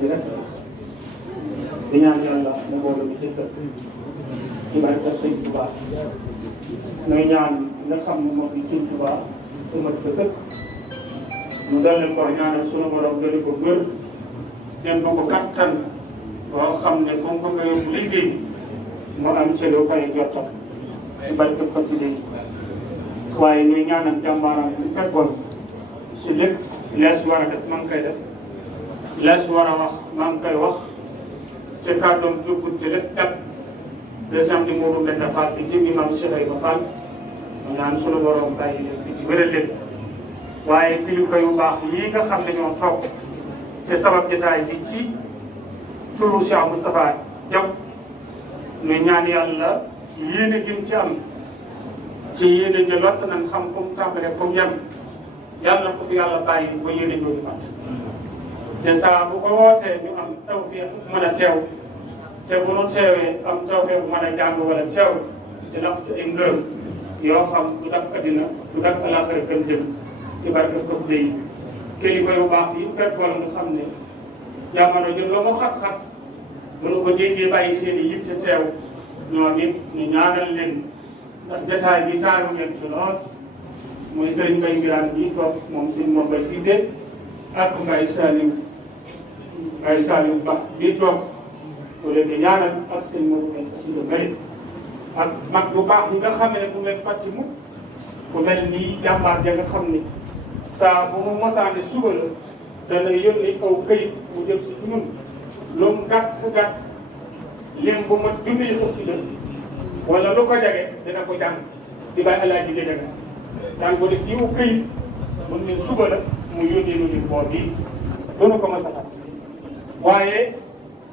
ji rek di ñaan yàlla mu boole ci jëkkër ci barke Sëñ Tuubaa ngay ñaan nga xam ne moom Sëñ Tuubaa su mat ko sëkk mu dalal ko ñaanal sunu borom gën ko gër seen ko kattan boo xam ne comme ko nga yóbbu liggéey mu am ci lu koy jottal ci barke xasida yi waaye ñuy ñaanal jàmbaaram bi fekkoon si lépp lees war a def maa ngi koy def lees war a wax maa ngi koy wax te kàddoom jógul ci rek kat deuxième di Mourou Mbenda Fall bi ci imam Cheikh Ibrahima Fall mu ñaan sunu borom bàyyi leen fi ci wéral leen waaye kilifa yu baax yii nga xam ne ñoo toog te sabab jotaay bi ci turu Cheikh Moustapha Diaw ñu ñaan yàlla yéene gi ci am ci yéene ji lott nañ xam fu mu tàmbalee fu mu yem yàlla ko fi yàlla bàyyi ba yéene jooju mat te saa bu ko wootee ñu am tawfeex mën a teew te bu nu teewee am tawfeex mën a jàng wala teew ci lakk ci ay ngërëm yoo xam du dakk addina du dakk alaaxira gën jëm ci barke xasida yi kilifa yu baax yi fekk wala mu xam ne jamono ji lu mu xat-xat bu nu ko jéggee bàyyi seen i yitte teew ñoom it ñu ñaanal leen ndax jotaay bi taaru ngeen ci lool mooy Serigne Mbaye Ngiraan bi toog moom suñu moom Mbaye Cissé ak Mbaye Saliou Ba bi toog ku leen di ñaanal ak seen moom Mbaye Cissé Mbaye ak mag bu baax yi nga xam ne bu leen fàtti mukk ku mel ni jàmbaar ja nga xam ni saa bu mu mosaane suba la dana yónni aw këyit mu jëm si ñun lu mu gàtt lim bu ma junniy xasida wala lu ko jage dina ko jàng di bàyyi alaaji di jaga daan ko def ci wu këyit mun ne suba la mu yónnee lu lim boo bii doonu ko ma saxat waaye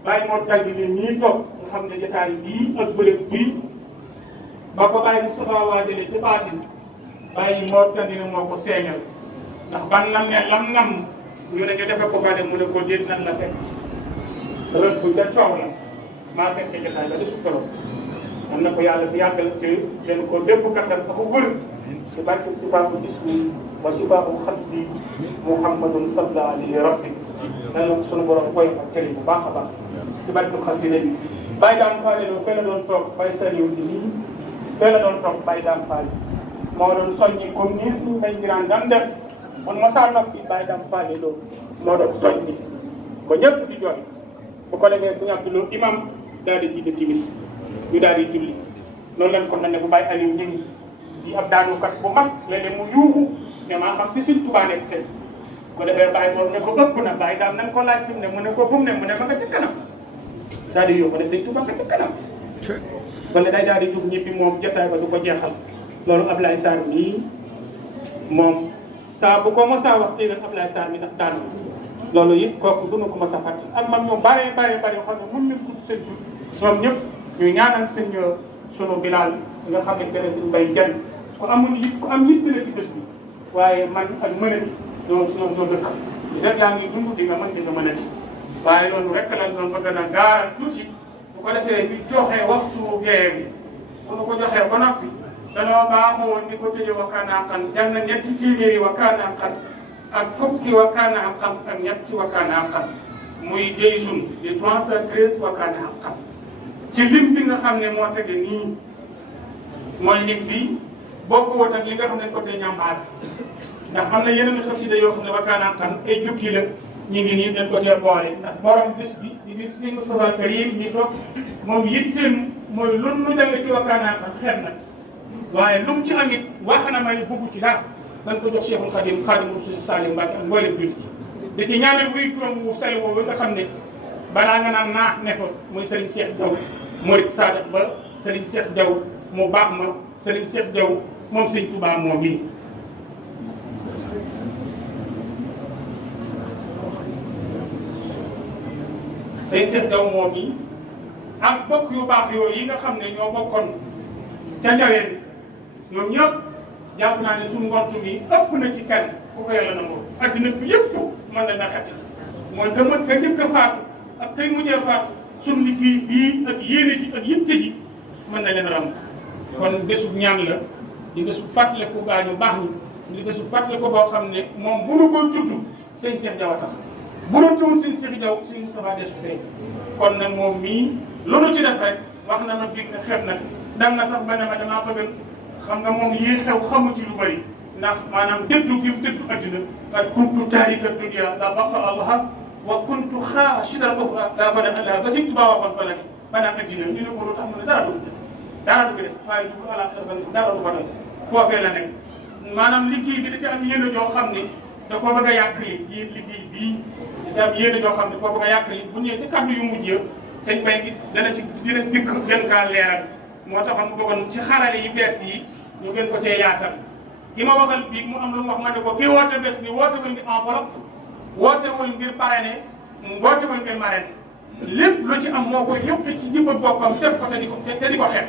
bàyyi moo jàng ni ñii toog nga xam ne jotaay bii ak bëlëb bii ba ko bàyyi Moustapha waajale ci baatin bàyyi moo tandi ne moo ko seeñal ndax ban lam ne lam nam ñu ne ñu defe ko fa dem mu ne ko déet nan la fekk rëbb bu ca coow la maa fekk jotaay ba di sukkaroo am na ko yàlla fi yàggal ci leen ko bépp kattan fa ko wër ci barke ci baabu ismi wa ci baabu xatbi Muhammadun sallallahu alayhi rabbi dana sunu borom koy ak cëri bu baax a baax ci barke xasida bi bàyyi daan faale loo fee la doon toog bàyyi sariw di nii fee la doon toog bàyyi daan faale moo doon soññi comme nii suñu Mbaye Ngiraan daan def man mosaa noppi bàyyi daan faale loo moo doon soññi ba ñëpp di jooy bu ko defee suñu Abdou imam daal di jiite timis ñu daal di julli loolu lañ ko ne bu bàyyi Aliou ñu ngi di ab daanukat bu mag léeg-léeg mu yuuxu ne maa xam ci Sëñ Tuubaa nekk tey bu defee bàyyi boobu ne ko ëpp na bàyyi daal nañ ko laaj fi mu ne mu ne ko fu mu ne mu ne ma nga ci kanam daal di yuuxu ne Sëñ Tuubaa nga ci kanam wala day daal di jug ñibbi moom jotaay ba du ko jeexal loolu Ablaye Sarr mii moom saa bu ko mosaa wax dégg nga Ablaye Sarr mi ndax daan loolu it kooku du ko mos a fàtte ak man ñoom bare yoo xam ne mën nañ tudd seen tur ñoom ñëpp ñu ñaanal sunu Bilal nga xam ne benn suñu mbay jenn ku amul it ku am yitte la ci bés bi waaye man ak mën a bi ñoo dëkk rek yaa ngi dund di nga mën di nga mën a ci waaye loolu rek la doon bëgg na gaaral tuuti bu ko defee bi joxee waxtu gee bi bu nu ko joxee ba noppi danoo baaxoo ni ko tëjee wakkaanaa xan jàng na ñetti téeméeri wakkaanaa xan ak fukki wakkaanaa xan ak ñetti wakkaanaa xan muy jëy sun di 313 wakkaanaa xan ci lim bi nga xam ne moo tege nii mooy lim bi bokk wut ak li nga xam ne côté ñambaas ndax am na yeneen xasida yoo xam ne wakkaanaa xan ay jukki la ñu ngi nii dañ ko cee boole ndax borom bés bi di gis si Moustapha Karim ñi toog moom yitteem mooy lu nu jàng ci wakkaanaa xan xeet na waaye lu mu ci am it wax na ma ne bëggu ci dara dañ ko jox Cheikhul Khadim Khadimu Rasul Salim Mbacke ak mboolem jullit da ci ñaanal wuy turam wu sell woowu nga xam ne balaa nga naan naa ne fa muy Serigne Cheikh Diaw Murid Sadak ba Serigne Cheikh Diaw mu baax ma Serigne Cheikh Diaw moom Serigne Touba moom mii Serigne Cheikh Diaw moom mii ak bokk yu baax yooyu yi nga xam ne ñoo bokkoon ca njaween ñoom ñëpp jàpp naa ne suñu ngont bi ëpp na ci kenn ku ko yàlla nangoo addina bi yëpp mën na naxati mooy ka njëkk a faatu ak kay mujjee faatu suñu liggéey bii ak yéene ji ak yitte ji mën na leen ram kon bésub ñaan la di bésub fàttale ko gaañu baax ñi di bésub fàttale ko boo xam ne moom bu nu koy tudd sëñ Cheikh Diaw a tax bu doon teewul suñ Cheikh Diaw suñ Moustapha des tey kon nag moom mii loolu ci def rek wax na ma fii ne xeeb nag dem na sax ba ne ma damaa bëgg xam nga moom yii xew xamu ci lu bëri ndax maanaam dëddu gi dëddu adduna ak kuntu taarika dunya la baqa allah wa kuntu xaashidan uxra daa fa dem allah ba Sëñ Tuubaa waxoon fa la ni maanaam addina ñu ne ko lu tax mu ne dara du fi des waaye du àlaxira ba dara du fa des foofee la nekk maanaam liggéey bi da ci am yéene joo xam ni da koo bëgg a yàqali yéen liggéey bii da ci am yéene joo xam ne da koo bëgg a yàqali bu ñëwee ci kàddu yu mujj sëñ Bay gi dana ci dina dikk gën kaa leeral moo taxoon mu bëggoon ci xarale yi bees yi ñu gën ko cee yaatal ki ma waxal bii mu am lu mu wax ma ne ko kii woote bés bi wootewul ngir enveloppe wootewul ngir parrainé wootewul ngir marraine lépp lu ci am moo koy yëpp ci jibba boppam def ko te di ko xeeb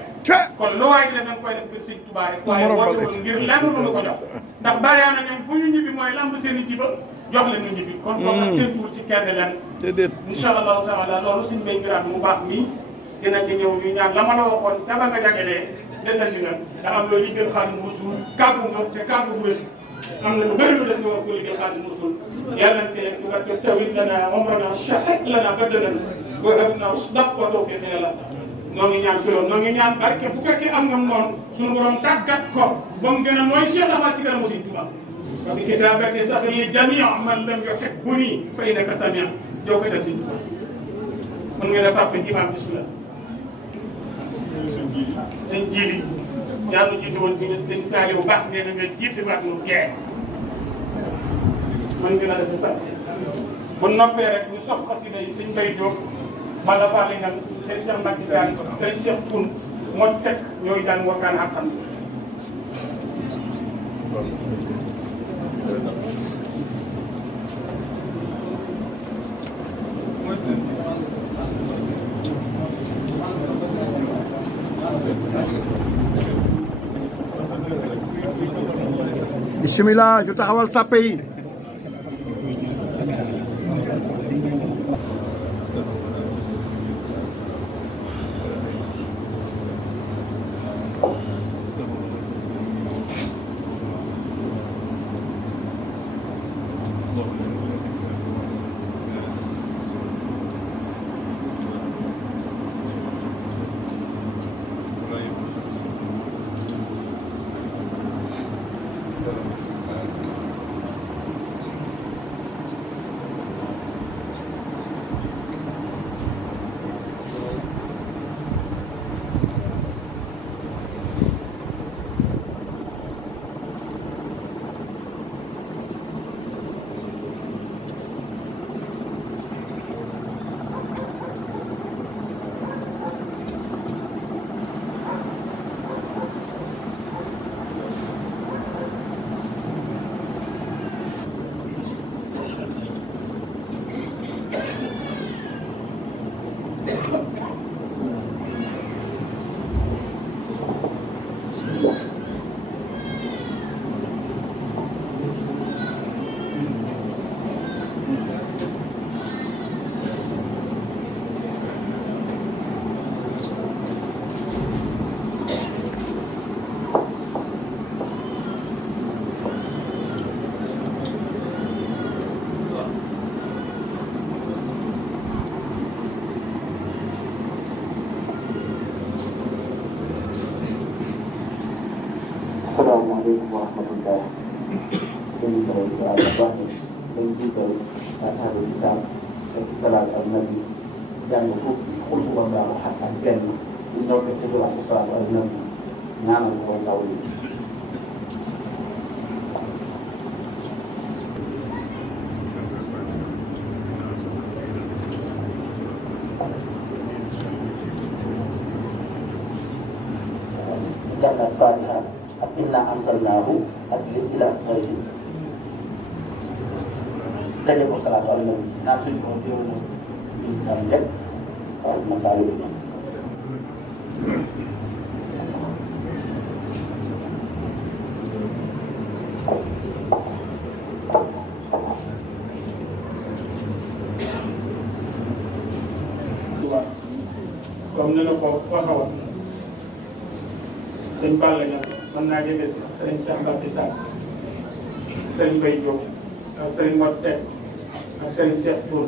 kon lu waay di def dañ koy def ngir Sëñ Tuubaa rek waaye wootewul ngir lenn lu ko jox ndax bàyyaa na ñoom bu ñu ñibbi mooy lamb seen i jiba jox leen ñu ñibbi kon moom nag séentuwul ci kenn leen incha allahu taala loolu suñu mbéy giraat mu baax nii dina ci ñëw ñu ñaan la ma la waxoon ca ba nga jàngalee desal ñu nag da am loolu liggéeyal Xaadimu Rasuul kàggu nga te kàggu bu wér am na lu bëri lu def nga war ko liggéeyal Xaadimu Rasuul yàlla na tey ci wàllu tawit lana umrana shahid lana badalan wa habna usdaq wa tawfiq yàlla noo ngi ñaan ci loolu noo ngi ñaan barke bu fekkee am nga noonu suñu borom tàggat ko ba mu gën a mooy Cheikh Rafal ci gën a Sëñ Tuubaa wa bi kitaabati saxir li jamii man lam yuhibbuni fa innaka samia joo koy def Sëñ Tuubaa mën ngeen a sàppe imaam bismillah sëñ Jiili yaa ngi jiite woon ci sëñ Saaliw bu baax nee na nga jiite baat mu gee mën nga la def sax bu noppee rek ñu sox xasida yi sëñ Bay Jóob wala Fally Ngam sëñ Cheikh Mbacke Sane sëñ Cheikh Poun moo teg ñooy daan wakkaan ak xam bismillah ñu taxawal sàppe yi Assalamualaikum warahmatullahi wabarakatuh. Dañ jiital ahlu kitab ak salaat al nabi jàng fukki xul wallaahu ahad ak benn ñu ñëw ko ci wax salaat al nabi ñaanal ko ndaw yi. jàngal Fatiha ak inna anzalnaahu ak ila xayri daje ko salaatu ala nabi naan suñu borom teew na ñu am njëkk waaw ma saa yu bëri. comme ni la ko waxoon sëñ Balla Niang mën naa jege si sëriñ Cheikh Mbacke Sall sëriñ Mbaye Diop ak sëriñ Mor Seck ak sëriñ Cheikh Tour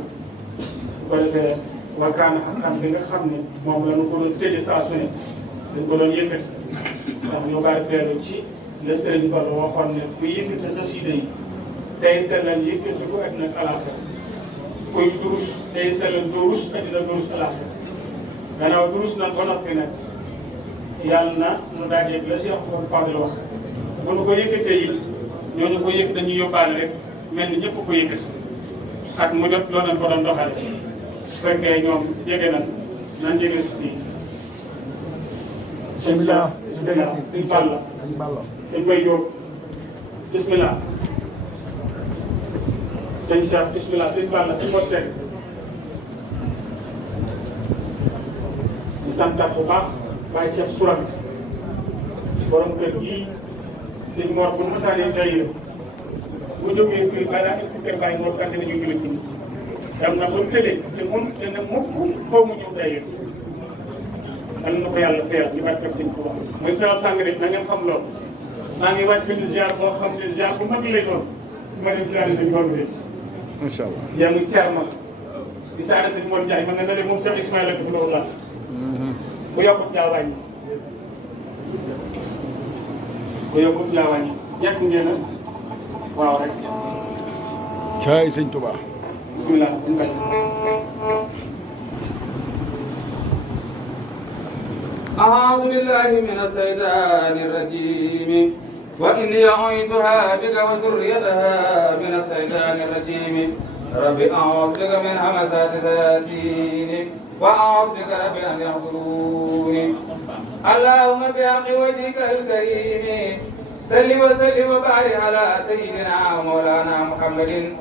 su ko defee wakkaana xam-xam bi nga xam ne moom la ñu ko doon tëjee saa su ne dañ ko doon yëkkati ndax ñu barkeelu ci la sëriñ Fall waxoon ne ku yëkkati xasida yi tey sellal yëkkati ko àddina ak alaaxira kuy durus tey sellal durus àddina durus alaaxira gannaaw durus nag ba noppi nag yàlla na nu daajeeg la Cheikh Fadil wax bu nu ko yëkkatee yi ñooñu ko yëkk dañuy yóbbaale rek mel ni ñëpp ko yëkkati at mu jot loolu lañ ko doon doxale su fekkee ñoom jege nan jege si fii. bisimilah bisimilah sëñ Balla sëñ Bay Jóob bisimilah sëñ Cheikh bisimilah sëñ Balla sëñ Mor Seck ñu santaat bu baax Baye Cheikh Souran borom kër gii sëñ Mor bu masaanee dayira bu jógee fii ba daa si kër Baye Mor kante nañu julli ci dem na ba tëlee te mun dana mun foo mu ñëw dayira am na ko yàlla fayal ñu barke sëñ ko wax mooy sama sang rek na ngeen xam loolu maa ngi wàcc benn ziar boo xam ne ziar bu mag lay doon su ma dem ziar sëñ Mor bi incha allah yaa ngi caar ma di saare sëñ Mor Ndiaye ma nga ne leen moom Cheikh Ismaïla def loolu la bu yokkut yaa wàññi bu yokkut yaa wàññi ñàkk ngeen a waaw rek caay sëñ Touba bismillah أعوذ بالله من الشيطان الرجيم وإني أعيذها بك وذريتها من الشيطان الرجيم رب أعوذ بك من همزات الشياطين وأعوذ بك رب أن يحضرون اللهم بحق وجهك الكريم صل وسلم وبارك على سيدنا ومولانا محمد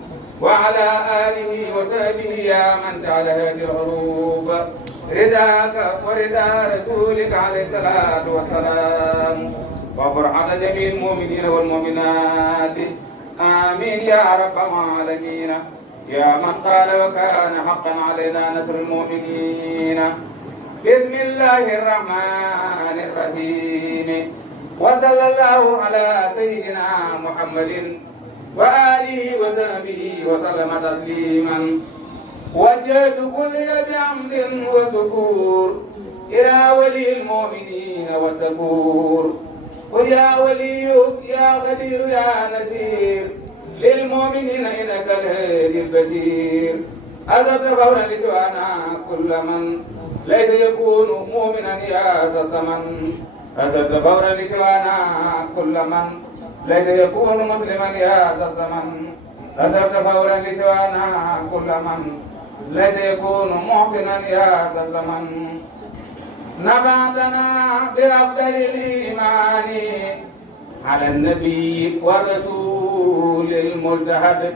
وعلى آله وصحبه يا من جعل هذه الحروف رداك وردا رسولك عليه الصلاة والسلام وفرحة جميع المؤمنين والمؤمنات آمين يا رب العالمين يا من قال وكان حقا علينا نصر المؤمنين بسم الله الرحمن الرحيم وصلى الله على سيدنا محمد وآله وصحبه وسلم تسليما وجهت كل بعمد وسكور إلى ولي المؤمنين والسكور قل يا ولي يا قدير يا نسير للمؤمنين إنك الهادي البشير أذبت فورا لسوانا كل من ليس يكون مؤمنا يا ذا الزمن أذبت فورا لسوانا كل من ليس يكون مسلما يا ذا الزمن أذبت فورا لسوانا كل من ليس يكون محسنا يا ذا الزمن نبعتنا بأفضل الإيمان على النبي والرسول الملتهب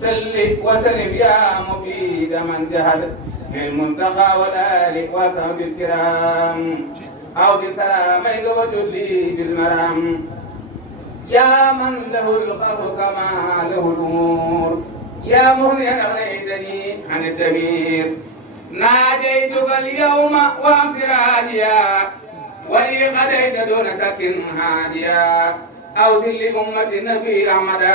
سل وسلم يا مفيد من جهد للمنتقى والآل وصحب الكرام أوصل سلاميك وجلي بالمرام يا من له الخلق كما له الأمور يا مغنيا أغنيتني عن الدمير ناديتك اليوم وأمس راجيا ولي قضيت دون سك هاديا أوصل لأمة النبي أحمدا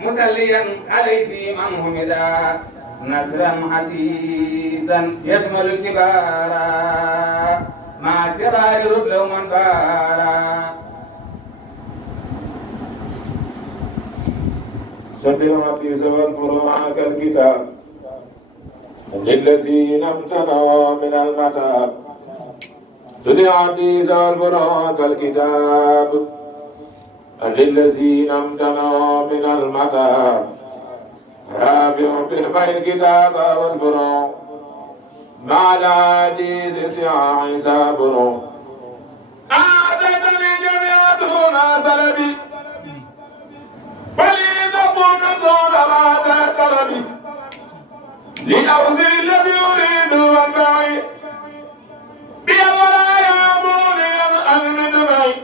مسليا عليه في من همدا نصرا حسيسا يشمل الكبار مع صغار ربل من بارا صدر الحديث والفروع كالكتاب للذين امتنعوا من المتاب صدر الحديث والفروع كالكتاب للذين امتنعوا من المتاب رافع بالفعل الكتاب والفروع مع الحديث سياح سابر أعدتني جميع دون سلبي ولي تكون دون بعد طلبي لأرضي الذي يريد منبعي بأولا يأمرني أن بدمعي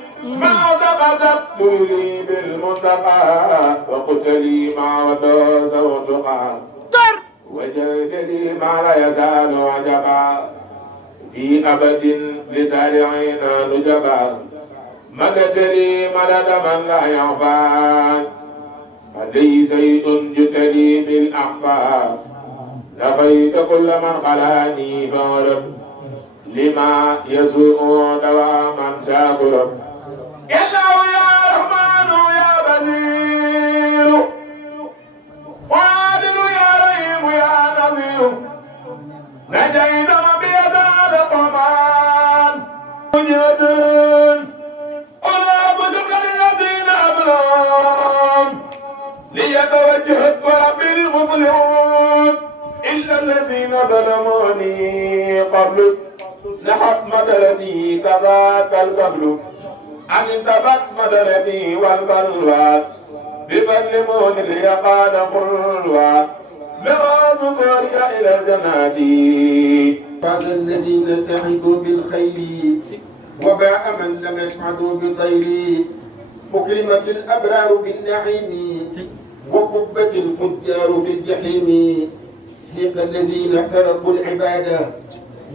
ما اعتقدت لي بالمنتقى وقتلي مع ودوس وتقى وجدت لي ما لا يزال عجبا في أبد لسارعين نجبا مدت لي مدد من لا يعفان عليه زيد جتلي بالأحفاد لقيت كل من خلاني فورب لما يسوء دواما شاكرب إلا يا رحمن يا بدير وعادل يا رحيم يا نظير نجيت ربي دار الطمان وجدن أولاب جبل الذين أبلون ليتوجه ربي المصلحون إلا الذين ظلموني قبل لحق مدلتي كذاك القبل أن انتبت مدلتي والبلوات بظلمون ليقاد خلوات لرادك إلى الجنات فاز الذين سعدوا بالخير وباء من لم يسعدوا بالطير أكرمت الأبرار بالنعيم وقبت الفجار في الجحيم سيق الذين تركوا العبادة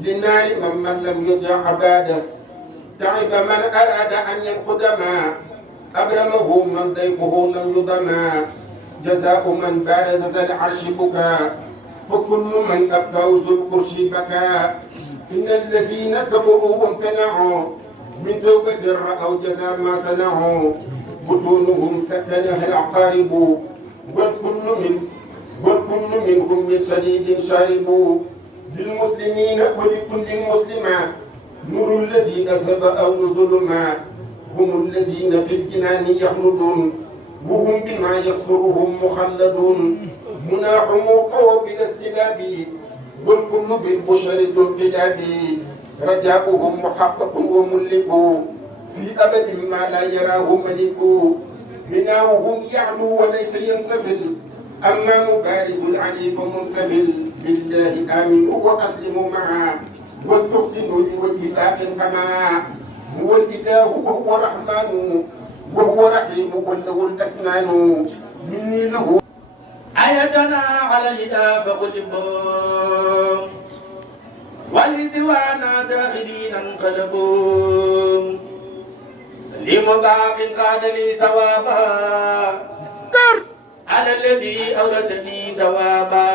للنار من لم يطع عباده تعب من أراد أن ينقد ما أبرمه من ضيفه لم يضما جزاء من بارز ذا العرش بكى فكل من أبقى ذو القرش بكى إن الذين كفروا وامتنعوا من توبة رأوا جزاء ما صنعوا بطونهم سكنها العقارب والكل منهم من صديد شارب للمسلمين ولكل مسلمات نور الذي أذهب أو ظلما هم الذين في الجنان يخلدون وهم بما يسرهم مخلدون مناهم قوابل السلاب والكل بالبشر ذو انقلاب رجاؤهم محقق وملك في أبد ما لا يراه ملك مناهم يعلو وليس ينسفل أما مبارز العلي فمنسفل بالله آمن وأسلم معه والتحسن لوجه باق كما هو الإله وهو رحمن وهو رحيم وله الأسنان مني له آيتنا على الهدى فقلبوا ولسوانا زاهدين انقلبوا لمباق قاد لي ثوابا على الذي أورثني ثوابا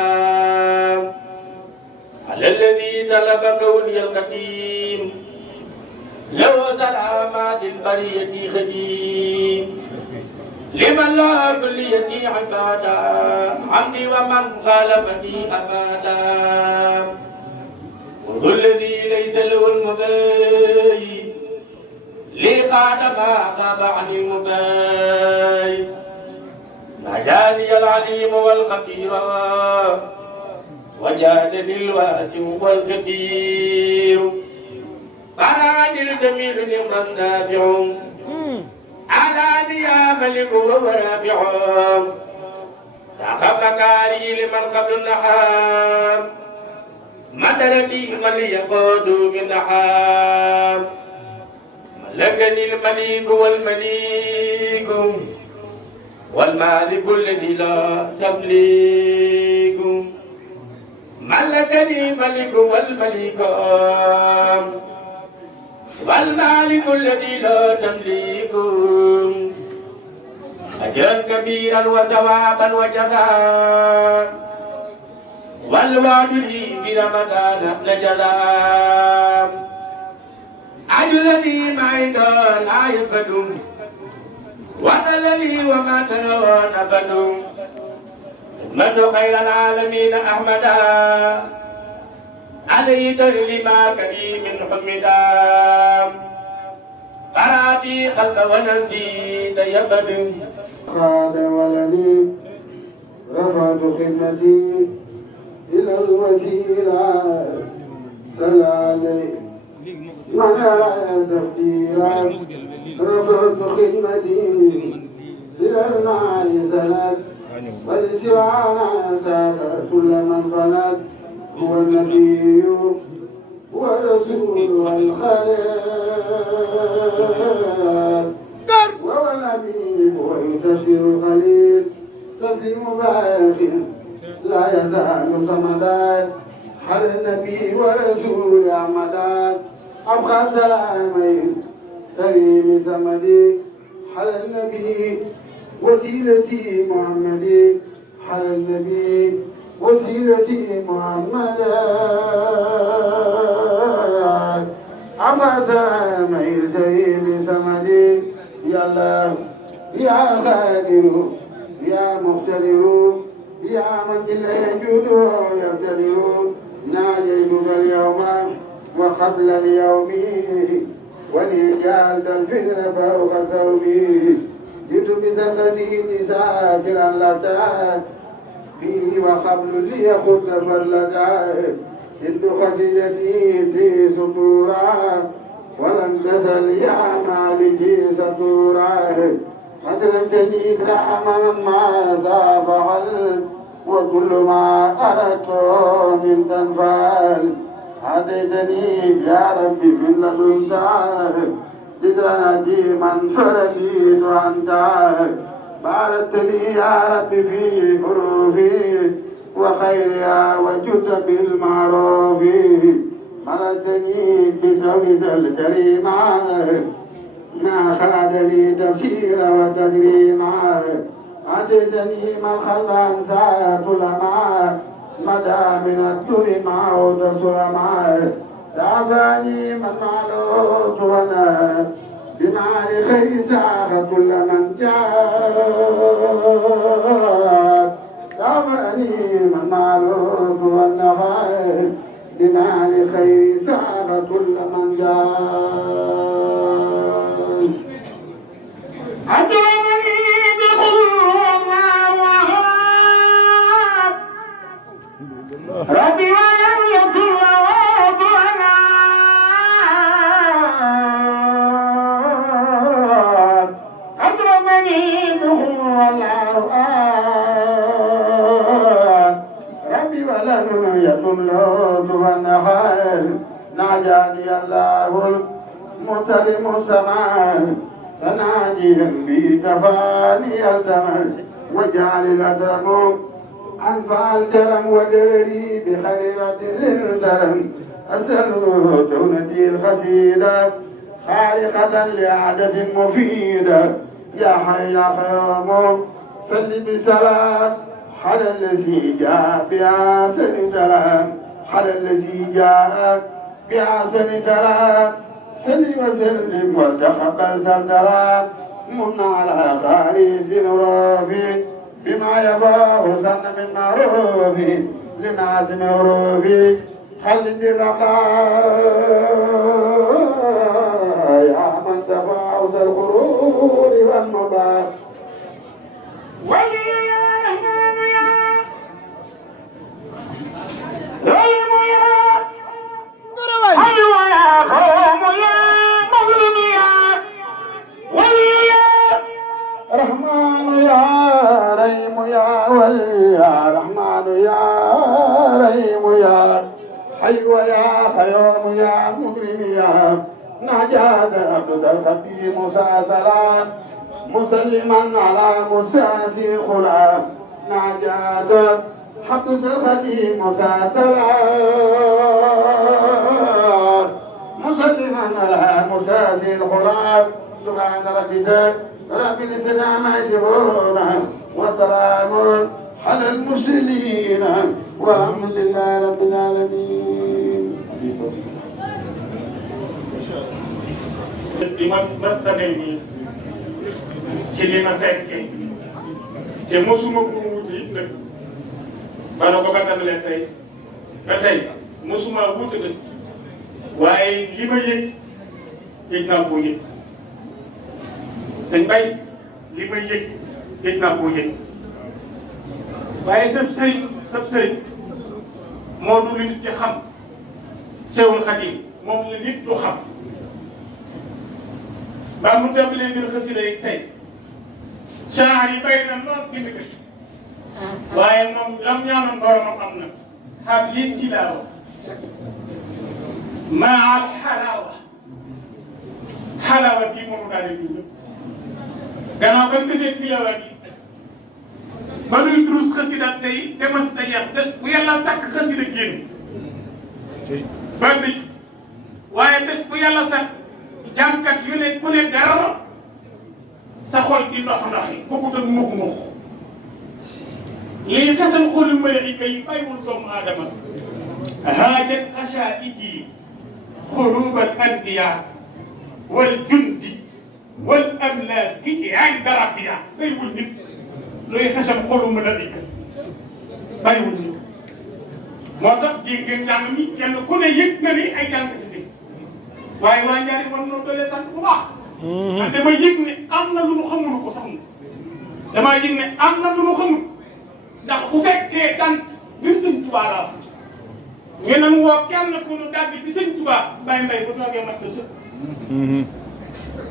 على الذي طلب كوني القديم لو سلامات البرية خديم لمن لا كليتي عبادا عمدي ومن خالفني أبدا وذو الذي ليس له المبين لي قاد ما غاب عن المبين نجاني العليم والخبير وجادني الواسع والكبير قراني الجميل نعما نافع علاني يا ملك وهو رافع ساق مكاري لمن قبل النحام مدرتي من يقود من نحام ملكني الملك والمليك والمالك الذي لا تملك ملكني الملك والملك والمالك الذي لا تملك أجرا كبيرا وثوابا وجزاء والوعد لي في رمضان لجزاء الذي ما عنده لا ينفد والذي وما ترى نفد خدمة خير العالمين أحمدا عليه لما كريم حمدا قراتي خلق ونسي تيبد قال ولدي رفعت خدمتي إلى الوسيلة صلى عليه من أراد تفجيرا رفعت خدمتي إلى الماء سند ولسوانا سافر كل من فند هو النبي والرسول والخليل وهو الحبيب وينتصر الخليل تسليم باق لا يزال صمدا على النبي والرسول أحمدا أبقى سلامين كريم سمدي على النبي وسيلتي محمدي على النبي وسيلتي محمد عبس ما يرتوي بسمدي يا الله يا قادر يا مقتدر يا من جل يجود يقتدر ناجيتك اليوم وقبل اليوم ولي جعلت الفكر فوق ثوبي جئت بسلسي ساكرا لك به وقبل لي خذ فلك جئت قصيدتي في سطورا ولم تزل يا مالكي سطورا أدركتني دائما ما سافعل وكل ما أردت من تنفعل أتيتني يا ربي من لدنك ذكرنا من فرديت أنت باركت لي يا ربي في حروفي وخيرها وجدت بالمعروف ملكتني بتوحيد الكريمة ما خاد لي تفسير وتكريما أتيتني من خلق أنسات لما مدى من الدر معه سلما تعباني من معلوت وانا بمال خير ساخ كل من جاء تعباني من معلوت وانا بمال خير ساخ كل من جاء أدركني بقول ربي ولم يكن له ضنا أدركني بقول الله ربي ولم يكن له ضنا ناجاني الله المترم السماء تناجيا بي كفاني الدمر وجعل الأدرم أنفع الجرم ودري بخيرة للسلم أسأله دونتي الخسيدة خالقة لعادة مفيدة يا حي يا قيوم صل بسلام على الذي جاء بأحسن كلام على الذي جاء بأحسن كلام صل وسلم وتقبل سلام من على خالص رافي بما يباه سن من معروف لناس معروف خلد الرقاء يا من تفاوز الغرور والمباح ولي يا رحمن يا رحيم يا حلو يا قوم يا مظلم يا ولي يا رحمن يا رحيم يا ولي يا رحمن يا رحيم يا حي يا قيوم يا مكرم يا نجاد عبد الخبير مسلسلا مسلما على مساسي خلا نجاد عبد الخبير مسلسلا مسلما على مساسي خلا سبحان ربك رب الإسلام يشكرون وسلام على المرسلين والحمد لله رب العالمين. bi ma demee nii ci li ma fekkee te mosuma ko wuti nag bala ko ba tàmbalee tey ba tey mosuma wuti nag waaye li ma yëg naa koo yëg sëñ Bay li ma yëg naa koo yëg waaye sab sëriñ moo du nit ci xam Seexul Xadiim moom la nit du xam ba mu tàmbalee mbir xasida yi tey caar yi bay na noonu bind ko waaye moom lam ñaanoon boromam am na xam lii tilaawa maa al xalaawa bii moomu daal di bind gannaaw ba tëjee tilaawa bi ba nuy durus xasida tey te mës ta yàq des bu yàlla sàkk xasida génn ba nit waaye bés bu yàlla sàkk jàngkat yu ne ku ne dara sa xol di ndox ndoxi bokkut ak mux mux lii xesal xolu malaika yi bàyyiwul doomu aadama haajat ashaa'idi xurub al anbiya wal jundi wal amlaaki inda rabbiha bàyyiwul nit luy xesal xolu malaika bàyyiwul nit moo tax dégg ngeen jàng mi kenn ku ne yëg nga ni ay jàngati fi waaye waa Njaaréem war noo doole sant bu baax. ante ma yëg ne am na lu mu xamul ko sax damaa yëg ne am na lu mu xamul ndax bu fekkee tant ngir sëñ Tuubaa la ngeen am woo kenn ku nu dagg ci sëñ Tuubaa mbay bu toogee mat na sëkk.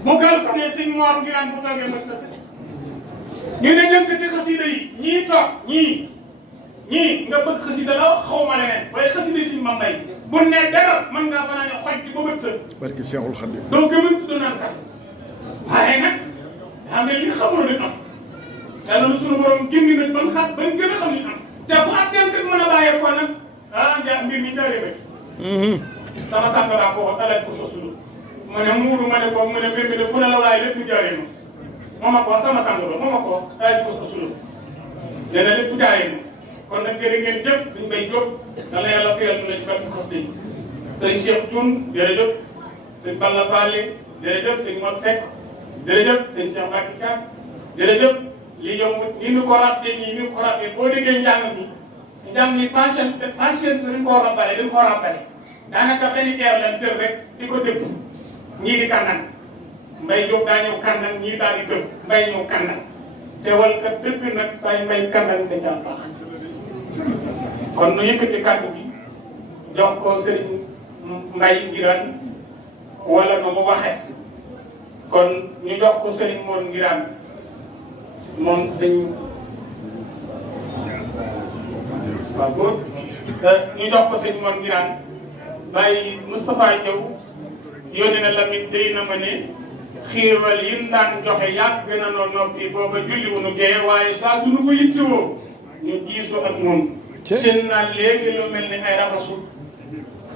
mu gën fa ne sëñ Mor Ngiraan bu toogee mat na sëkk. ñu ne jënkati xasida yi ñii toog ñii nga bëgg xasida la xaw ma leneen waaye xasida yi suñu mambay bu ne dara mën ngaa fanaa ne xoj ci ba bët sa barki Seexul Xadiim doo gëmën tudd naan kat waaye nag daa mel ni xamul li am yàlla suñu borom génn nag ban xam ban gën a xam li am te fu ak kat mën a bàyyeekoo nag mbir mi jaaree ba sama sànq laa ko wax alaaj ko sosulu ma ne muuru ma ne ko mu ne mbir mi de fu ne la waaye lépp jaaree ma moo ma ko wax sama sànq ba moo ma ko wax alaaj ko sosulu nee na lépp jaaree ma kon nag jërë ngeen jëf suñu bay jóg dana yàlla fayal na ci barke xas yi sëñ Cheikh Thioune jërëjëf sëñ Balla Falle jërëjëf sëñ Mor Seck jërëjëf sëñ Cheikh Mbacke Thiam jërëjëf li yomb ni ñu ko rappee nii ni ñu ko rappee boo déggee njàng mi pension dañ koo rappale dañ koo rappale daanaka benn heure lañ tër rek di ko dëpp ñii di kànnan mbay jóg daa ñëw kànnan ñii daal di dëpp mbay ñëw kànnan te wal kat dëpp nag mbay kànnan da caa baax kon nu yëkkati kàddu bi jox ko sëriñ Mbay Ngiraan wala nu mu waxee kon ñu jox ko sëriñ Mor Ngiraan moom sëñ waaw góor ñu jox ko sëriñ Mor Ngiraan Baye Moustapha Diaw yónnee na Lamine day na ma ne xiiwal yi daan joxe yàgg gën a noo noppi booba julli wu nu gee waaye saa su nu ko yittewoo ñu diisoo ak moom seen naa léegi lu mel ni ay raxasu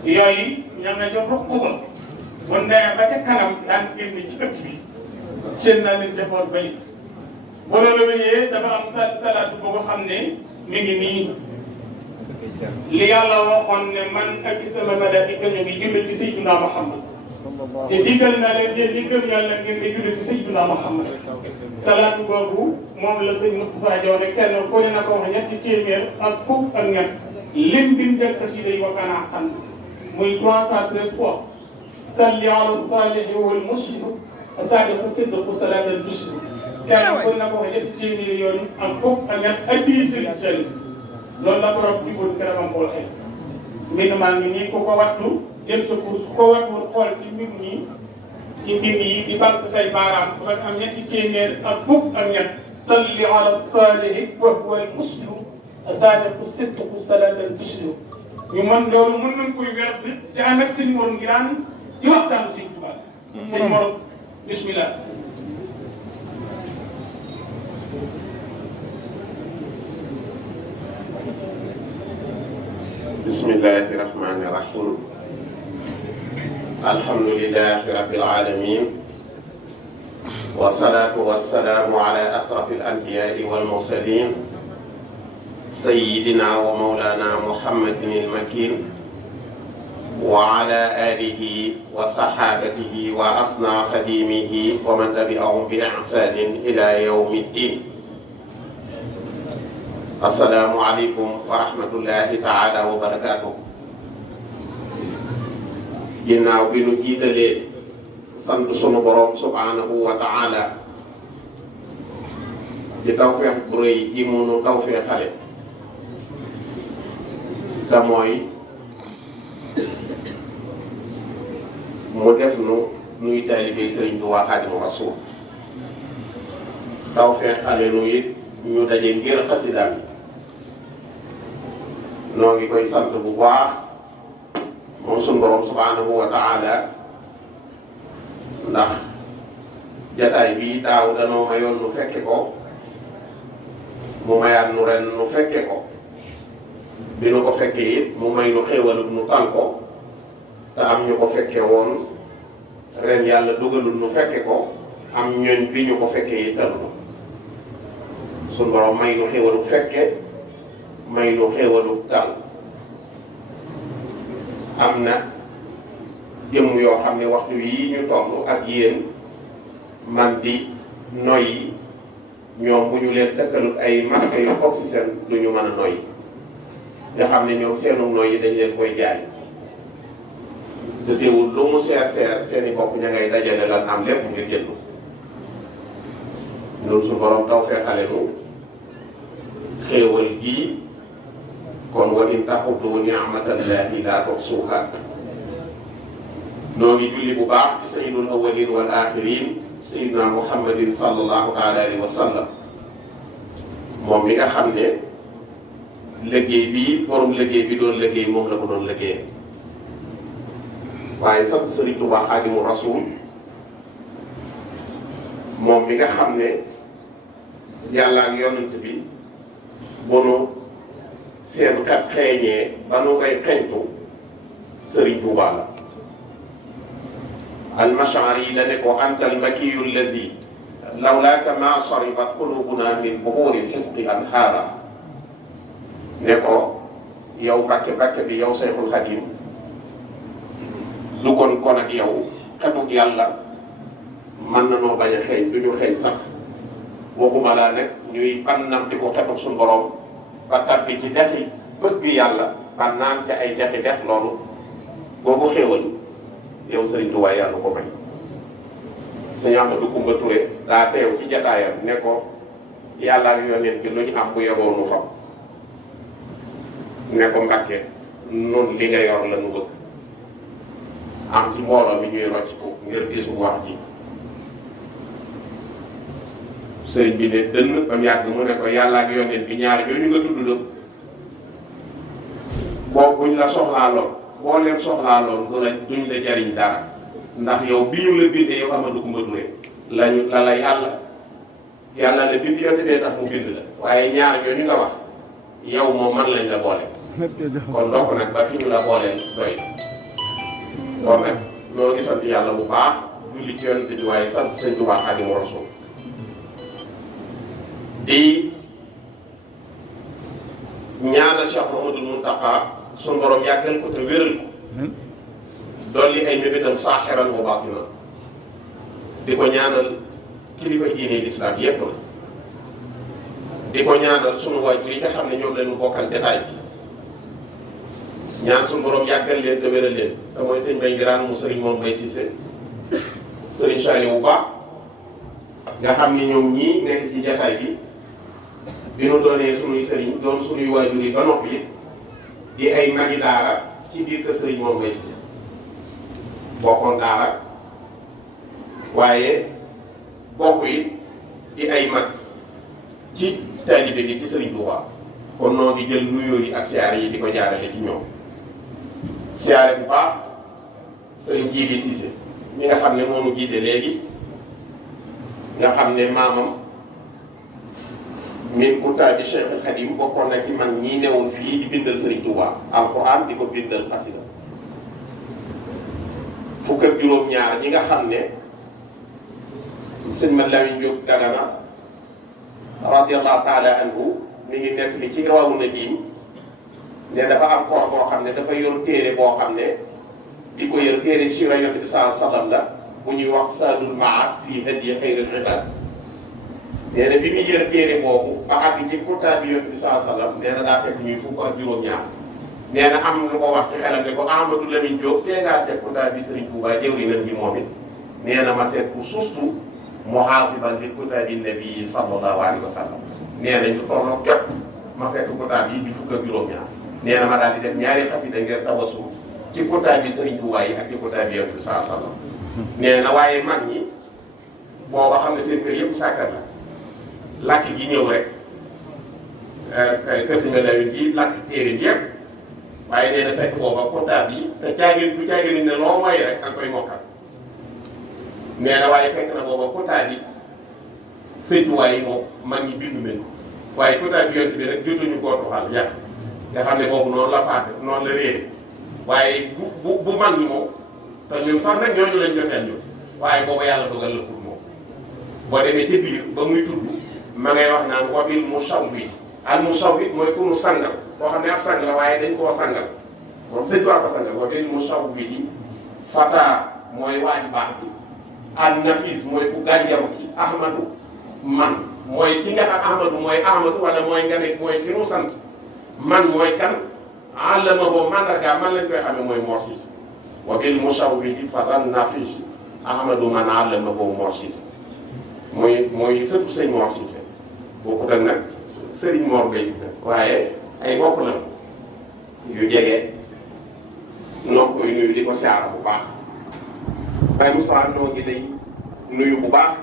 yooyu ña nga ca ruq ba bu ndee ba ca kanam daan génn ci ëtt bi seen naa leen defoon bali bu loolu wéyee dafa am salaatu boo ko xam ne mi ngi nii li yàlla waxoon ne man ak sama malaaka ñu ngi julli ci Sayyidina Muhammad te digal na leen te digal yàlla ngeen di julli ci Sayyidina Muhammad salaatu boobu moom la sëñ Moustapha Diaw ne kenn ku ne na ko wax ñetti téeméer ak fukk ak ñett lim bi mu jël xasida yi wakkaan a xam muy 313 fois salli ala salihi wal mushrik sadiqu sidqu salatal bishr kenn ku ne na ko wax ñetti téeméer yooyu ak fukk ak ñett ak biir sëriñ sëriñ loolu la borom di bëgg këramam ko waxee mbind maa ngi nii ku ko wattu jël sa course ku ko wattu xool ci mbir mi ci mbir yi di bant say baaraam ba am ñetti téeméer ak fukk ak ñett salli ala salihi wa huwa al muslim sadiqu sidqu salatal bishr ñu mën loolu mën nañ koy weer te ànd ak sëñ Mor Ngiraan di waxtaanu sëñ Tuubaa sëñ Mor bismillah bismillahi rahmani rahim alhamdulillahi rabbil alamin wassalatu wassalamu ala asrafil anbiyai wal mursalin sayyidina wa mawlana muhammadin al-makin wa ala alihi wa sahabatihi wa asna khadimihi wa man tabi'ahum bi ihsanin ila yawmiddin. Assalaamu aleykum wa rahmatullahi taala wa barakaatuh. Ginnaaw bi nu jiitalee sant sunu borom subhanahu wa taala ci tawfeex bu rëy ji mu nu tawfeexale te mooy mu def nu nuy taalibe Sëriñ Tuubaa Xaadimu Rasuul tawfeexale nu it ñu daje ngir xasida bi noo ngi koy sant bu baax moom sunu borom subhanahu wa taala ndax jataay bi daaw danoo mayoon nu fekke ko mu mayaat nu ren nu fekke ko bi nu ko fekkee it mu may nu xéewalul nu tànn ko te am ñu ko fekke woon ren yàlla dugalul nu fekke ko am ñooñ bi ñu ko fekkee itam suñu borom may nu xéwalu fekke may nu xéwalu tal am na jëmm yoo xam ne waxtu yi ñu toll ak yéen man di noyyi ñoom bu ñu leen tëkkalut ay masque yu oxygène du ñu mën a noyyi nga xam ne ñoom seenu noyyi dañ leen koy jaay te teewul lu mu seer seeni bopp ña ngay dajale lan am lépp ngir jënd loolu su borom taw feexale nu xéewal gii kon wa in taxuddu ni'matallahi laa tuhsuuhaa noo ngi julli bu baax ci sayyidul awwalin wal axirin sayyidina muhammadin sallallahu taala alayhi wa sallam moom mi nga xam ne liggéey bi borom liggéey bi doon liggéey moom la ko doon liggéey waaye sant Sëriñ Tuubaa Xaadimu Rasuul moom mi nga xam ne yàlla ak yonent bi bu nu seen kat xeeñee ba nu koy xeñtu Sëriñ Tuubaa la almashari yi la ne ko anta almakiyu allazi lawlaaka ma saribat qulubuna min buhuri lxisqi anhaara ne ko yow Mbàkke bi yow Seyxul Xadim du kon ak yow xetuk yàlla mën na noo bañ a xeeñ du ñu xeeñ sax waxuma laa nag ñuy bannam di ko xetuk suñu borom ba tabbi ci dexi bëgg yàlla ba naan te ay dexi dex loolu boobu xéewal yow Sëriñ Tuubaa yàlla ko may sëñ Amadou Koumba Touré daa teew ci jataayam ne ko yàlla ak yonent bi lu ñu am bu yeboo nu fam ne ko Mbàkke noonu li nga yor la nu bëgg am ci mbooloo mi ñuy rocc ko ngir gisu wax ji sëriñ bi ne dënn ba mu yàgg mu ne ko yàlla ak yonent bi ñaar ñooñu nga tudd la boo buñ la soxlaaloon boo leen soxlaaloon duñ la jariñ dara ndax yow bi ñu la bindee yow Amadou Koumba Touré lañu la yàlla la bind yow te tax mu bind la waaye ñaar ñooñu nga wax yow moom man lañ la boole kon donc nag ba fi ñu la booleen doy kon nag noo ngi sant yàlla bu baax julli ci yonent bi waaye sant Sëñ Tuubaa Xaadimu Rasuul di ñaanal Cheikh Mouhamadoul Mountakha sunu borom yàggal ko te wéral ko dolli ay mébétam saaxiran wa baatinan di ko ñaanal kilifa diine lislaam yépp la di ko ñaanal sunu waajur yi nga xam ne ñoom lañu bokkal détail bi ñaan sunu borom yàggal leen te wéral leen te mooy sëñ Bay Ngiraan mu sëriñ moom Bay Cissé sëriñ Saliou Ba nga xam ni ñoom ñii nekk ci jataay bi nu doonee sunuy sëriñ doon sunuy waajur yi ba noppi di ay magi daara ci biir kër sëriñ moom Bay Cissé bokkoon daara waaye bokk yi di ay mag ci taalibe gi ci Sëriñ Tuubaa kon noo ngi jël nuyoo yi ak siyaare yi di ko jaarale ci ñoom siyaare bu baax Sëriñ Jiili Cissé mi nga xam ne moonu jiite léegi nga xam ne maamam min kutaabi Cheikh al Khadim bokkoon na ci man ñii newoon fii di bindal Sëriñ Tuubaa alxuraan di ko bindal xasida fukk ak juróom-ñaar ñi nga xam ne sëñ ma Lamin Jóob Dagana radiyallahu taala anhu mi ngi nekk ni ci rawawu na diim ne dafa am koor boo xam ne dafa yor téere boo xam ne di ko yor téere sira Yonent bi sallallahu alayhi wa sallam la bu ñuy wax Saadul Maad fii hadyi xayril ibaad nee na bi muy yor téere boobu ba àgg ci kutaab bi Yonent bi sallallahu alayhi wa sallam nee na daa fekk ñuy fukk ak juróom-ñaar nee na am lu ko wax ci xelam ne ko Amadou Lamine Diop tee ngaa seet kutaab bi Serigne Touba jëwriñam bi moom it nee na ma seet ku sustu muhaasiban li kutaabi nabi sallallahu alayhi wa sallam nee na ñu tolloo képp ma fekk kutaab yi di fukk ak juróom-ñaar nee na ma daal di def ñaari xasida ngir tawasul ci kutaab bi Serigne Touba yi ak ci kutaab bi Yonent bi sallallahu alayhi wa sallam nee na waaye mag ñi booba xam ne seen kër yëpp sàkkar la làkk gi ñëw rek kër si Lamin ji làkk téere yëpp waaye nee na fekk booba kutaab yi te caagin bu caagin ne loo mooy rek da nga koy mokkal nee na waaye fekk na booba kutaab yi sëytuwaay yi moom mag ñi bindu nañ ko waaye kutaab bi Yonent bi nag jotuñu koo tuxal yàq nga xam ne boobu noonu la faate noonu la réere waaye bu mag ñi moom te ñun sax nag ñooñu lañ joteel ñun waaye booba yàlla dogal la pour moom boo demee ca biir ba muy tudd ma ngay wax naan wabil musawwi al musawwi mooy ku mu sangal boo xam ne ab sang la waaye dañ koo sangal moom sëñ Tuubaa ko sangal wabil musawwi di fata mooy waaji baax bi an nafis mooy ku gànjaru ki ahmadu man mooy ki nga xam ahmadu mooy ahmadu wala mooy nga nekk mooy ki nu sant man mooy kan àllama boobu mandarga man lañ koy xamee mooy Mor Cissé wabil musawwi fatan nafis ahmadu man àllama boobu Mor Cissé mooy sëtu sëñ Mor Cissé bokkut ak nag sëriñ Mor Gueye Cissé waaye ay bokk la yu jege noo koy nuyu di ko siyaara bu baax Baye Moussa noo ngi lay nuyu bu baax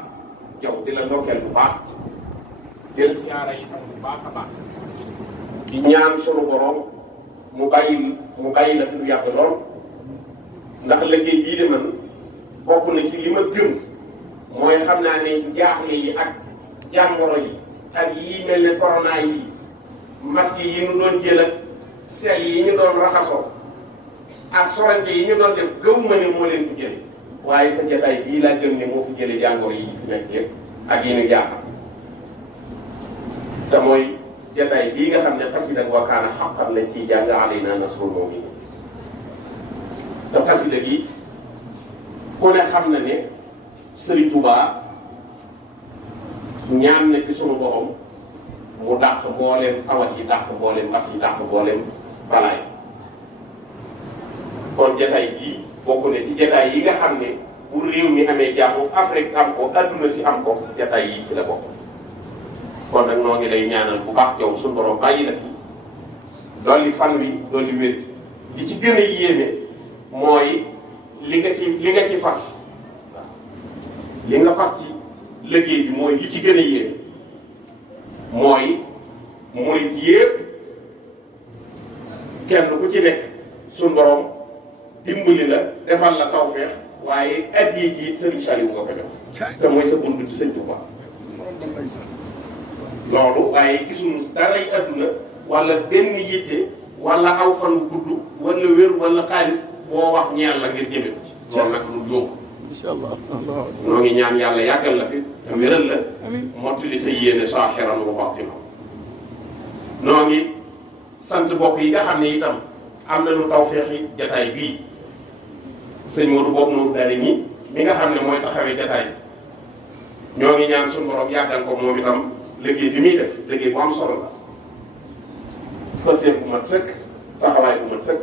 yow di la ndokkeel bu baax di la siyaara itam bu baax a baax di ñaan sunu borom mu bàyyi la fi lu yàgg lool ndax liggéey bii de man bokk na ci li ma gëm mooy xam naa ne jaaxle yi ak jàngoro yi ak yii mel ne corona yi masque yi ñu doon jël ak sel yi ñu doon raxasoo ak sorante yi ñu doon def gëw ma ne moo leen fi jële waaye sa jataay bii laa gëm ne moo fi jële jàngoro yi fi nekk yëpp ak yi ñu jaaxal te mooy jataay bii nga xam ne xasida wa kaana haqqan lañ ciy jàng alaynaa nasrul mu'miniin te xasida gi ku ne xam na ne Sëriñ Tuubaa ñaan na ci sunu borom mu dàq mbooleem awat yi dàq mbooleem mbas yi dàq mbooleem balaay kon jataay jii bokk na ci jataay yi nga xam ne bu réew mi amee jàmm Afrique am ko adduna si am ko jataay yi ci la bokk kon nag noo ngi lay ñaanal bu baax yow sunu borom bàyyi la fi dolli fan wi dolli wér li ci gën a yéeme mooy li nga ci fas li nga fas ci liggéey bi mooy li ci gën a yéeme mooy murid yépp kenn ku ci nekk suñu borom dimbali la defal la tawfeex waaye addiya ji Sëriñ Saliou nga ko jox te mooy sa bunt ci Sëriñ Tuubaa loolu waaye gisuñu daray adduna wala benn yitte wala aw fan gudd wala wér wala xaalis boo wax ñeel la ngir jëme ko ci loolu nag lu yóbbu incha allah noo ngi ñaan yàlla yàggal la fi te wéral la mottali sa yéene saaxiran wa baatinan noo ngi sant bokk yi nga xam ne itam am nañu tawfeexi jataay bii sëñ Modou boobu noonu daal nii mi nga xam ne mooy taxawee jataay ñoo ngi ñaan suñu borom yàggal ko moom itam liggéey bi muy def liggéey bu am solo la fas bu mat sëkk taxawaay bu mat sëkk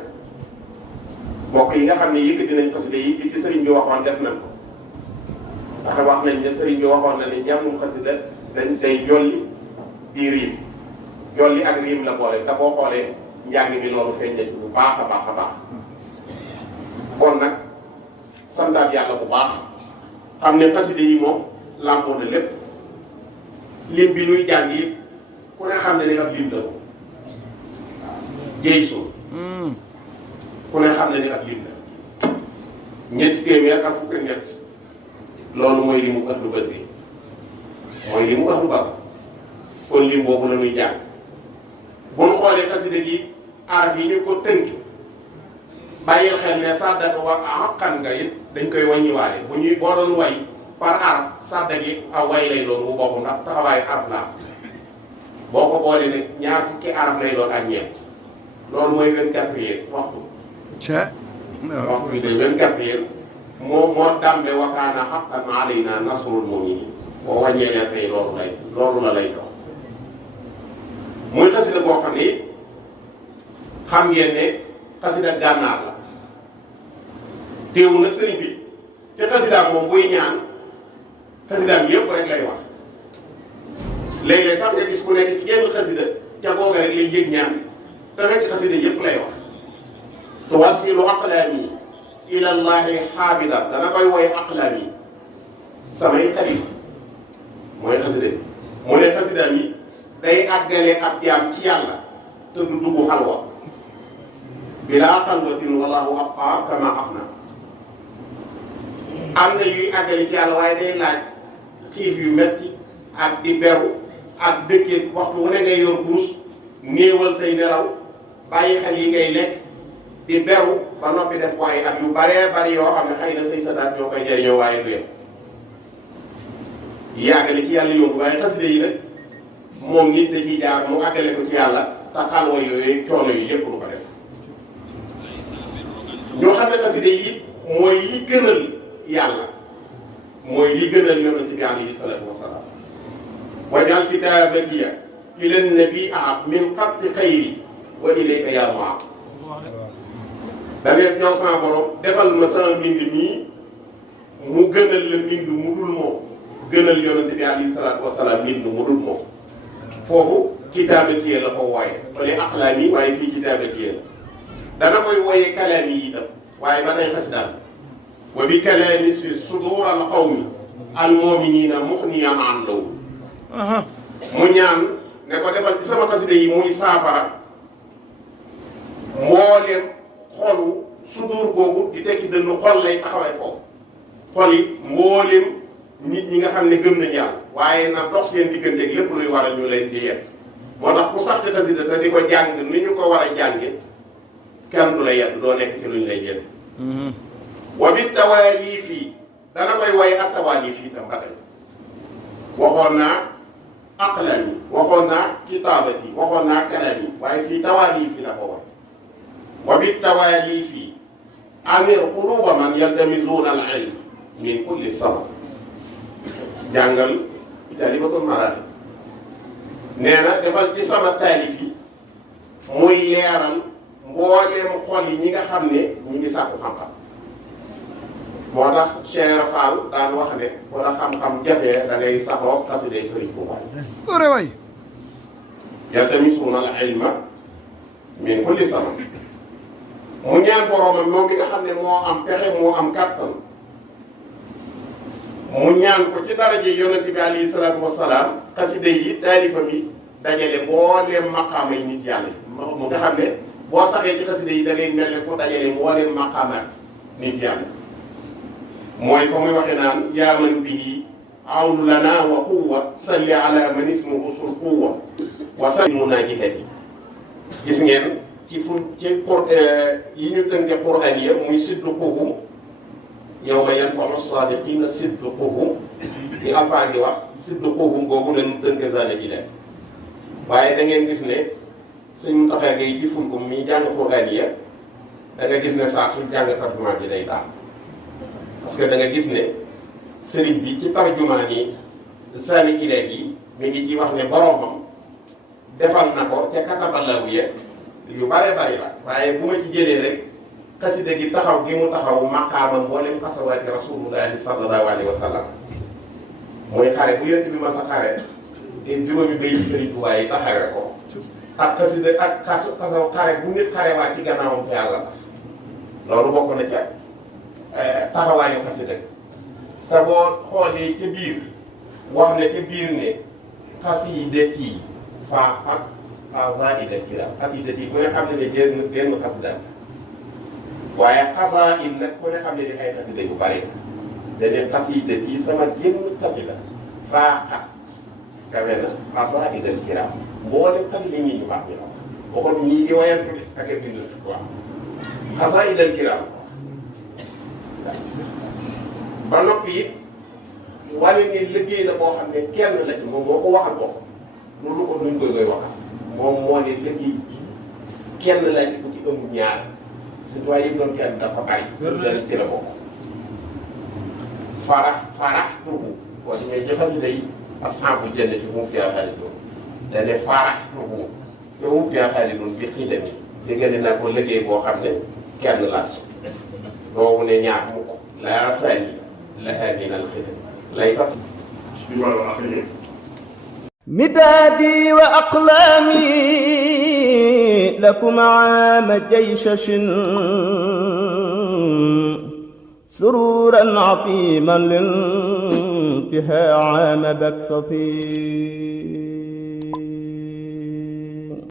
bokk yi nga xam ne yëkkati nañ xasida yi di ci sëriñ bi waxoon def nañ ko ndax wax nañ ne sëriñ bi waxoon na ne jàmmum xasida dañ day jolli di riim jolli ak riim la boole te boo xoolee njàng mi loolu feeñ na ci bu baax a baax a baax kon nag santaat yàlla bu baax xam ne xasida yi moom làmboo na lépp lim bi nuy jàng yi ku ne xam ne ni ab lim la ko jéy suuf ku ne xam ne ni ab lim la ñetti téeméer ak fukk ak ñett loolu mooy limu ahlu badri mooy limu ahlu badr kon lim boobu la ñuy jàng bu ñu xoolee xasida gi araf yi ñu ko tënki bàyyil xel ne sàddaka wa àqan nga it dañ koy wàññiwaale bu ñuy boo doon way par araf sàdda gi aw way lay doon bu boppam ndax taxawaayu araf la boo ko boolee nag ñaar fukki araf lay doon ak ñeent loolu mooy 24 heures waxtu. waxtu bi de 24 heures moo dàmbe wa kaana haqqan alaynaa nasrul mu'miniin boo wàññee ne tey loolu la lay dox muy xasida boo xam ne xam ngeen ne xasida gànnaar la teewul nag sëriñ bi ci xasidaam moom buy ñaan xasidaam yëpp rek lay wax léeg-léeg sax nga gis ku nekk ci genn xasida ca googa rek lay yëg ñaan te nag xasida yëpp lay wax tuwasilu aqlaami ila llahi xaabida dana koy woy aqlaami samay xarit mooy xasida bi mu ne xasidaam yi day àggale ab jaam ci yàlla te du dugg xalwa bilaa xalwatin wallahu abqa kama afna am na yuy àggale ci yàlla waaye day laaj xiif yu metti ak di beru ak dëkkee waxtu wu ne ngay yor buus néewal say nelaw bàyyi xel yi ngay lekk di beru ba noppi def waaye ak yu baree bari yoo xam ne xëy na say sadaat ñoo koy jëriñoo waaye du yem yàggale ci yàlla yóbbu waaye xasida yi nag moom nit da ciy jaar mu àggale ko ci yàlla te xalwa yooyu coono yu yëpp lu ko def ñoo xam ne xasida yi mooy li gënal yàlla mooy li gënal yonent bi alayhi salaatu wasalaam wajal kitaabatiya ila nabi min xatti xayri wa ilayka yaa maa danees ñëw sama borom defal ma sama mbind mii mu gënal la mbind mu dul moom gënal yonent bi alayhi salaatu wasalaam mbind mu dul moom foofu kitaabatiya la ko wooye fële aqlaam yi waaye fii kitaabatiya la dana koy wooye kalaam yi itam waaye ba tey xasidaal wa bi kalaami fi sudur al qawmi al muminina muxniyan an law mu ñaan ne ko defal ci sama xasida yi muy saafara mbooleem xolu sudur googu di tekki dënnu xol lay taxawee foofu xol yi mbooleem nit ñi nga xam ne gëm nañ yàlla waaye na dox seen digganteeg lépp luy waral ñu leen di yedd moo tax ku sax ci xasida te di ko jàng ni ñu ko war a jànge kenn du la yedd doo nekk ci luñ lay yedd wa bi tawaalif yi dana koy woy ak tawaalif yi itam ba tey waxoon naa aqlam yi waxoon naa kitaabat yi waxoon naa kalam yi waaye fii tawaalif yi la ko woy wa bi tawaalif yi amir quluba man yaltamizuuna al ilm min kulli sabab jàngal Jaalibatul Maraaxib nee na defal ci sama taalif yi muy leeral mbooleem xol yi ñi nga xam ne ñi ngi sàkku xam-xam moo tax Cheikh Fall daan wax ne wala xam-xam jafee da ngay saxoo xasiday Sëriñ Tuubaa góore waay yaltamisuuna al ilma min kulli sabab mu ñaan boroomam moom bi nga xam ne moo am pexe moo am kàttan mu ñaan ko ci daraje yonent bi alayhi salaatu wasalaam xasida yi taalifam yi dajale mbooleem maqaama yi nit yàlla yi mu nga xam ne boo saxee ci xasida yi da ngay mel ne ku dajale mbooleem maqaamaat nit yàlla mooy fa muy waxe naan yaa man bihi awn lana wa quwwa salli ala man ismuhu sul quwwa wa salli munaajihat yi gis ngeen ci pour yi ñu tënke qur'aniya muy sidduquhum yawma yanfa'u saadiqiina sidduquhum di Alxuraan di wax sidduquhum googu lañu tënke zaane ji leen waaye da ngeen gis ne suñ Muntaxa Gay ci Fulkum mi jàng qur'aniya da nga gis ne saa suñ jàng tarjumaan bi day daal parce que da nga gis ne sëriñ bi ci tarjumaan yi saani ileeg yi mi ngi ci wax ne boromam defal na ko ca katabalawiya yu bare bari la waaye bu ma ci jëlee rek xasida gi taxaw gi mu taxaw maqaamam mboolem xasawaati rasulullahi sallallahu alayhi wa sallam mooy xare bu yonent bi ma sa xare te juróomi bay ci sëriñ Tuubaa yi taxawee ko ak xasida ak xasaw xare bu nit xarewaat ci gannaawam te yàlla loolu bokk na ca taxawaayu xasida te boo xoolee ca biir wax ne ca biir ne xasidati faa ak xasaida kira xasidati ku ne xam ne génn xasida waaye xasaid nag ku ne xam ne ay xasida yu bari dañuy xasidati sama génn xasida faa ak kawe na xasaida kira mboolem xasida ñi ñu baax ñu xam waxoon ñii di wayantu ak a bind waaw xasaida kira ba noppi it wane ni liggéey la boo xam ne kenn la ci moom moo ko waxal ko loolu ko nuñ koy waxal moom moo ne liggéey bi kenn la ci ku ci ëmb ñaar suñu waaye yi doon kenn dafa bari dana ci la bokk farax tuubu boo demee ci xasida yi asxaabu jannati hum fiihaa xaaliduun dane farax tuubu te hum fiihaa xaaliduun bi xidami diggante na ko liggéey boo xam ne kenn la doowu ne ñaar mu ko laa saani lahaa min al-xidam lay sax di wàllu aqli مدادي وأقلامي لكم عام جيشش سرورا عظيما لانتهاء عام بكسصي